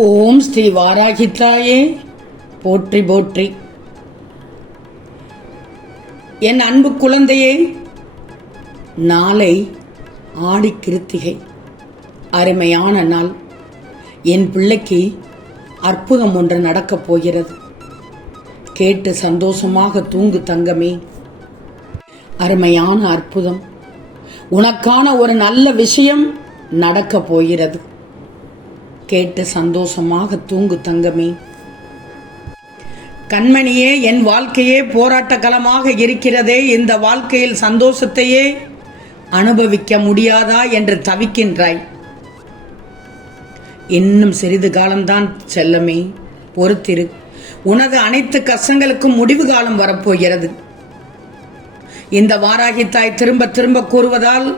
ஓம் ஸ்ரீ வாராகித்தாயே போற்றி போற்றி. என் அன்பு குழந்தையே, நாளை ஆடி கிருத்திகை, அருமையான நாள். என் பிள்ளைக்கு அற்புதம் ஒன்று நடக்கப் போகிறது. கேட்டு சந்தோஷமாக தூங்கு தங்கமே. அருமையான அற்புதம், உனக்கான ஒரு நல்ல விஷயம் நடக்கப் போகிறது. கேட்டு சந்தோஷமாக தூங்கு தங்கமே. கண்மணியே, என் வாழ்க்கையே போராட்ட களமாக இருக்கிறதே, இந்த வாழ்க்கையில் சந்தோஷத்தையே அனுபவிக்க முடியாதா என்று தவிக்கின்றாய். இன்னும் சிறிது காலம்தான் செல்லமே, பொறுத்திரு. உனது அனைத்து கஷ்டங்களுக்கும் முடிவு காலம் வரப்போகிறது. இந்த வாராகித்தாய் திரும்ப திரும்ப கூறுவதால்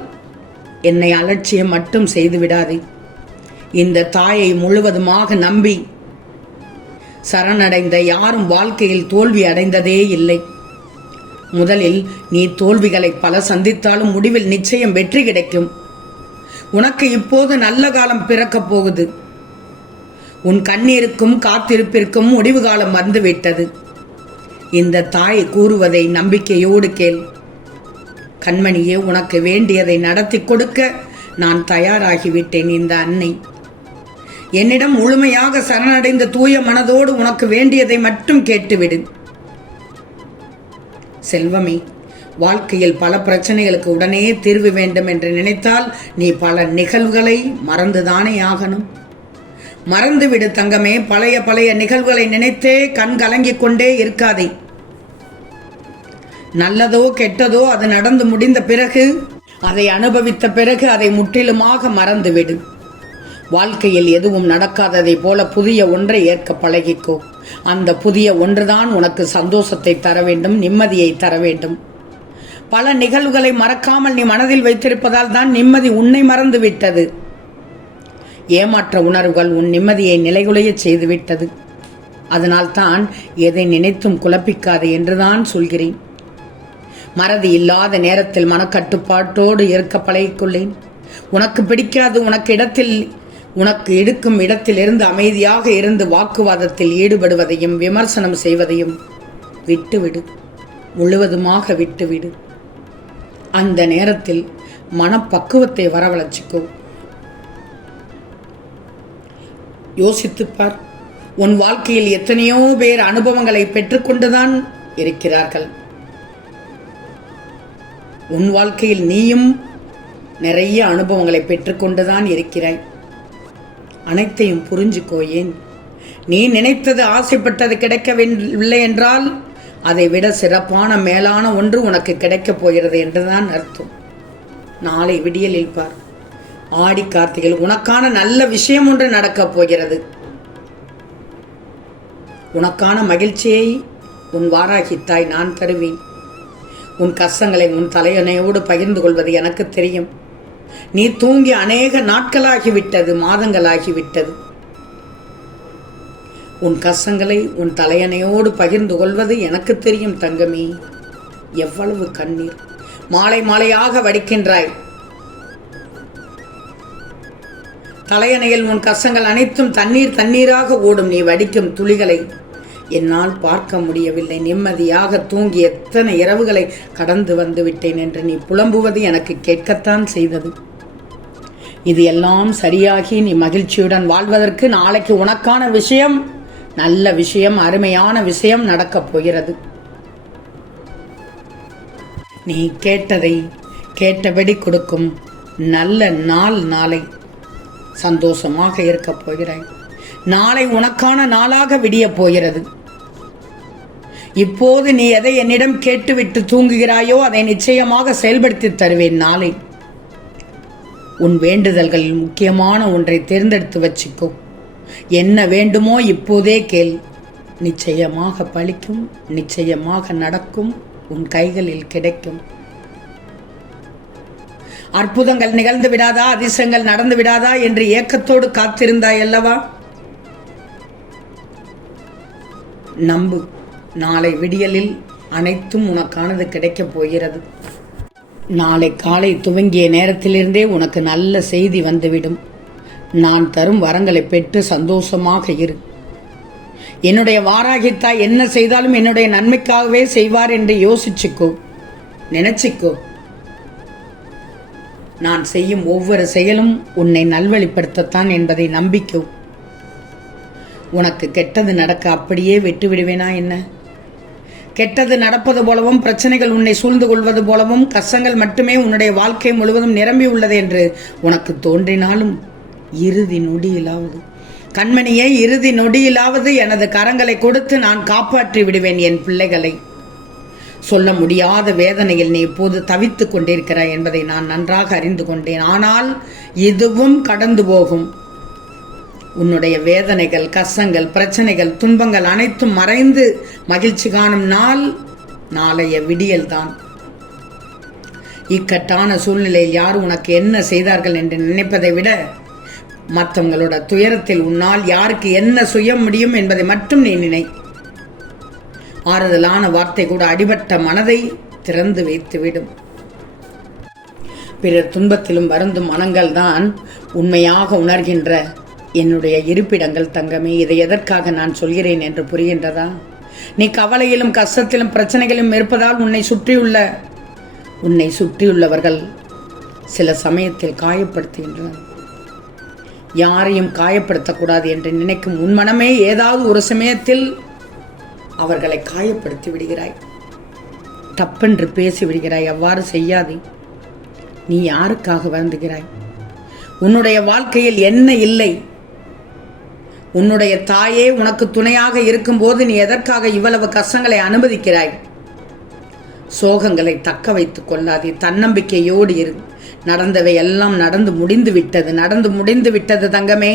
என்னை அலட்சியம் மட்டும் செய்து விடாதே. இந்த தாயை முழுவதுமாக நம்பி சரணடைந்த யாரும் வாழ்க்கையில் தோல்வி அடைந்ததே இல்லை. முதலில் நீ தோல்விகளை பல சந்தித்தாலும் முடிவில் நிச்சயம் வெற்றி கிடைக்கும். உனக்கு இப்போது நல்ல காலம் பிறக்கப் போகுது. உன் கண்ணீருக்கும் காத்திருப்பிற்கும் முடிவு காலம் வந்துவிட்டது. இந்த தாய் கூறுவதை நம்பிக்கையோடு கேள். கண்மணியே, உனக்கு வேண்டியதை நடத்தி கொடுக்க நான் தயாராகிவிட்டேன். இந்த அன்னை என்னிடம் முழுமையாக சரணடைந்த தூய மனதோடு உனக்கு வேண்டியதை மட்டும் கேட்டுவிடு. செல்வமே, வாழ்க்கையில் பல பிரச்சனைகளுக்கு உடனே தீர்வு வேண்டும் என்று நினைத்தால் நீ பல நிகழ்வுகளை மறந்துதானே ஆகணும். மறந்துவிடு தங்கமே. பழைய நிகழ்வுகளை நினைத்தே கண் கலங்கிக் கொண்டே இருக்காதே. நல்லதோ கெட்டதோ அது நடந்து முடிந்த பிறகு, அதை அனுபவித்த பிறகு அதை முற்றிலுமாக மறந்துவிடு. வாழ்க்கையில் எதுவும் நடக்காததை போல புதிய ஒன்றை ஏற்க பழகிக்கோ. அந்த புதிய ஒன்றுதான் உனக்கு சந்தோஷத்தை தர வேண்டும், நிம்மதியை தர வேண்டும். பல நிகழ்வுகளை மறக்காமல் நீ மனதில் வைத்திருப்பதால் தான் நிம்மதி உன்னை மறந்து விட்டது. ஏமாற்ற உணர்வுகள் உன் நிம்மதியை நிலைகுலைய செய்துவிட்டது. அதனால்தான் எதை நினைத்தும் குழப்பிக்காது என்றுதான் சொல்கிறேன். மறதி இல்லாத நேரத்தில் மனக்கட்டுப்பாட்டோடு இருக்க பழகிக்கொள்ளேன். உனக்கு பிடிக்காது உனக்கு எடுக்கும் இடத்திலிருந்து அமைதியாக இருந்து வாக்குவாதத்தில் ஈடுபடுவதையும் விமர்சனம் செய்வதையும் விட்டுவிடு. முழுவதுமாக விட்டுவிடு. அந்த நேரத்தில் மனப்பக்குவத்தை வரவழைச்சிக்கோ. யோசித்துப்பார். உன் வாழ்க்கையில் எத்தனையோ பேர் அனுபவங்களை பெற்றுக்கொண்டுதான் இருக்கிறார்கள். உன் வாழ்க்கையில் நீயும் நிறைய அனுபவங்களை பெற்றுக்கொண்டுதான் இருக்கிறாய். அனைத்தையும் புரிஞ்சுக்கோ. ஏன் நீ நினைத்தது, ஆசைப்பட்டது கிடைக்கவில்லை என்றால் அதை விட சிறப்பான மேலான ஒன்று உனக்கு கிடைக்கப் போகிறது என்றுதான் அர்த்தம். நாளை விடியலில் பார், ஆடி கார்த்திகையில் உனக்கான நல்ல விஷயம் ஒன்று நடக்கப் போகிறது. உனக்கான மகிழ்ச்சியை உன் வாராகித்தாய் நான் தருவேன். உன் கஷ்டங்களை உன் தலையணையோடு பகிர்ந்து கொள்வது எனக்கு தெரியும். நீ தூங்கி அநேக நாட்களாகிவிட்டது, மாதங்களாகிவிட்டது. உன் கஷ்டங்களை உன் தலையணையோடு பகிர்ந்து கொள்வது எனக்கு தெரியும் தங்கமே. எவ்வளவு கண்ணீர் மாலை மாலையாக வடிக்கின்றாய். தலையணையில் உன் கஷ்டங்கள் அனைத்தும் தண்ணீராக ஓடும். நீ வடிக்கும் துளிகளை என்னால் பார்க்க முடியவில்லை. நிம்மதியாக தூங்கி எத்தனை இரவுகளை கடந்து வந்து விட்டேன் என்று நீ புலம்புவது எனக்கு கேட்கத்தான் செய்தது. இது எல்லாம் சரியாகி நீ மகிழ்ச்சியுடன் வாழ்வதற்கு நாளைக்கு உனக்கான விஷயம், நல்ல விஷயம், அருமையான விஷயம் நடக்கப் போகிறது. நீ கேட்டதை கேட்டபடி கொடுக்கும் நல்ல நாள் நாளை. சந்தோஷமாக இருக்கப் போகிறாய். நாளை உனக்கான நாளாக விடியப் போகிறது. இப்போது நீ எதை என்னிடம் கேட்டுவிட்டு தூங்குகிறாயோ அதை நிச்சயமாக செயல்படுத்தி தருவேன். நாளை உன் வேண்டுதல்களில் முக்கியமான ஒன்றை தேர்ந்தெடுத்து வச்சுக்கோ. என்ன வேண்டுமோ இப்போதே கேள். நிச்சயமாக பலிக்கும், நிச்சயமாக நடக்கும், உன் கைகளில் கிடைக்கும். அற்புதங்கள் நிகழ்ந்து விடாதா, அதிசயங்கள் நடந்து விடாதா என்று ஏக்கத்தோடு காத்திருந்தாய் அல்லவா? நம்பு, நாளை விடியலில் அனைத்தும் உனக்கானது கிடைக்கப் போகிறது. நாளை காலை துவங்கிய நேரத்திலிருந்தே உனக்கு நல்ல செய்தி வந்துவிடும். நான் தரும் வரங்களை பெற்று சந்தோஷமாக இரு. என்னுடைய வாராகித்தாய் என்ன செய்தாலும் என்னுடைய நன்மைக்காகவே செய்வார் என்று யோசிச்சுக்கோ, நினைச்சிக்கோ. நான் செய்யும் ஒவ்வொரு செயலும் உன்னை நல்வழிப்படுத்தத்தான் என்பதை நம்பிக்கோ. உனக்கு கெட்டது நடக்க அப்படியே விட்டு விடுவேனா என்ன? கெட்டது நடப்பது போலவும் பிரச்சனைகள் உன்னை சூழ்ந்து கொள்வது போலவும் கஷ்டங்கள் மட்டுமே உன்னுடைய வாழ்க்கை முழுவதும் நிரம்பி உள்ளது என்று உனக்கு தோன்றினாலும் இறுதி நொடியிலாவது, கண்மணியே, இறுதி நொடியிலாவது எனது கரங்களை கொடுத்து நான் காப்பாற்றி விடுவேன் என் பிள்ளைகளை. சொல்ல முடியாத வேதனையில் நீ இப்போது தவித்துக் கொண்டிருக்கிறாய் என்பதை நான் நன்றாக அறிந்து கொண்டேன். ஆனால் இதுவும் கடந்து போகும். உன்னுடைய வேதனைகள், கஷ்டங்கள், பிரச்சனைகள், துன்பங்கள் அனைத்தும் மறைந்து மகிழ்ச்சி காணும் நாள் நாளைய விடியல்தான். இக்கட்டான சூழ்நிலையில் யார் உனக்கு என்ன செய்தார்கள் என்று நினைப்பதை விட மற்றவங்களோட துயரத்தில் உன்னால் யாருக்கு என்ன செய்ய முடியும் என்பதை மட்டும் நீ நினை. ஆறுதலான வார்த்தை கூட அடிபட்ட மனதை திறந்து வைத்துவிடும். பிறர் துன்பத்திலும் வருந்தும் மனங்கள் தான் உண்மையாக உணர்கின்ற என்னுடைய இருப்பிடங்கள் தங்கமே. இதை எதற்காக நான் சொல்கிறேன் என்று புரிகின்றதா? நீ கவலையிலும் கஷ்டத்திலும் பிரச்சனைகளும் இருப்பதால் உன்னை சுற்றியுள்ளவர்கள் சில சமயத்தில் காயப்படுத்துகின்றனர். யாரையும் காயப்படுத்தக்கூடாது என்று நினைக்கும் உன் மனமே ஏதாவது ஒரு சமயத்தில் அவர்களை காயப்படுத்தி விடுகிறாய், தப்பென்று பேசி விடுகிறாய். அவ்வாறு செய்யாதே. நீ யாருக்காக வருந்துகிறாய்? உன்னுடைய வாழ்க்கையில் என்ன இல்லை? உன்னுடைய தாயே உனக்கு துணையாக இருக்கும்போது நீ எதற்காக இவ்வளவு கஷ்டங்களை அனுமதிக்கிறாய்? சோகங்களை தக்க வைத்துக் கொள்ளாதே. தன்னம்பிக்கையோடு இரு. நடந்தவை எல்லாம் நடந்து முடிந்து விட்டது தங்கமே.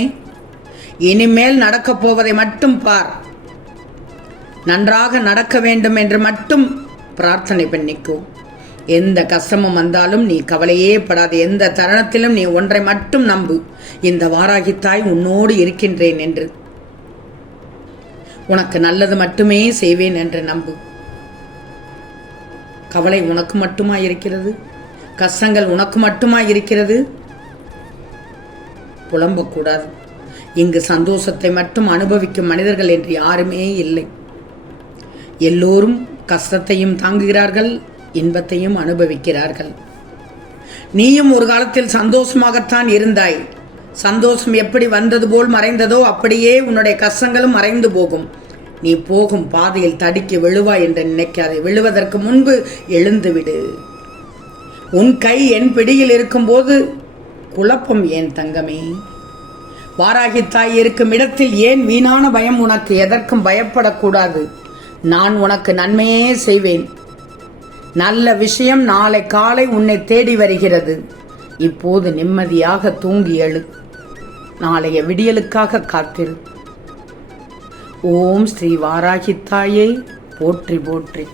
இனிமேல் நடக்கப் போவதை மட்டும் பார். நன்றாக நடக்க வேண்டும் என்று மட்டும் பிரார்த்தனை பண்ணிக்கோ. எந்த கஷ்டமும் வந்தாலும் நீ கவலையே படாது. எந்த தருணத்திலும் நீ ஒன்றை மட்டும் நம்பு, இந்த வாராகித்தாய் உன்னோடு இருக்கின்றேன் என்று. உனக்கு நல்லது மட்டுமே செய்வேன் என்று நம்பு. கவலை உனக்கு மட்டுமா இருக்கிறது? கஷ்டங்கள் உனக்கு மட்டுமா இருக்கிறது? புலம்பக்கூடாது. இங்கு சந்தோஷத்தை மட்டும் அனுபவிக்கும் மனிதர்கள் என்று யாருமே இல்லை. எல்லோரும் கஷ்டத்தையும் தாங்குகிறார்கள், இன்பத்தையும் அனுபவிக்கிறார்கள். நீயும் ஒரு காலத்தில் சந்தோஷமாகத்தான் இருந்தாய். சந்தோஷம் எப்படி வந்தது போல் மறைந்ததோ அப்படியே உன்னுடைய கஷ்டங்களும் மறைந்து போகும். நீ போகும் பாதையில் தடுக்கி விழுவாய் என்று நினைக்காதே. விழுவதற்கு முன்பு எழுந்துவிடு. உன் கை என் பிடியில் இருக்கும்போது குழப்பம் ஏன் தங்கமே? வாராகித்தாய் இருக்கும் இடத்தில் ஏன் வீணான பயம்? உனக்கு எதற்கும் பயப்படக்கூடாது. நான் உனக்கு நன்மையே செய்வேன். நல்ல விஷயம் நாளை காலை உன்னை தேடி வருகிறது. இப்போது நிம்மதியாக தூங்கி எழு. நாளைய விடியலுக்காக காத்திரு. ஓம் ஸ்ரீ வாராகித்தாயே போற்றி போற்றி.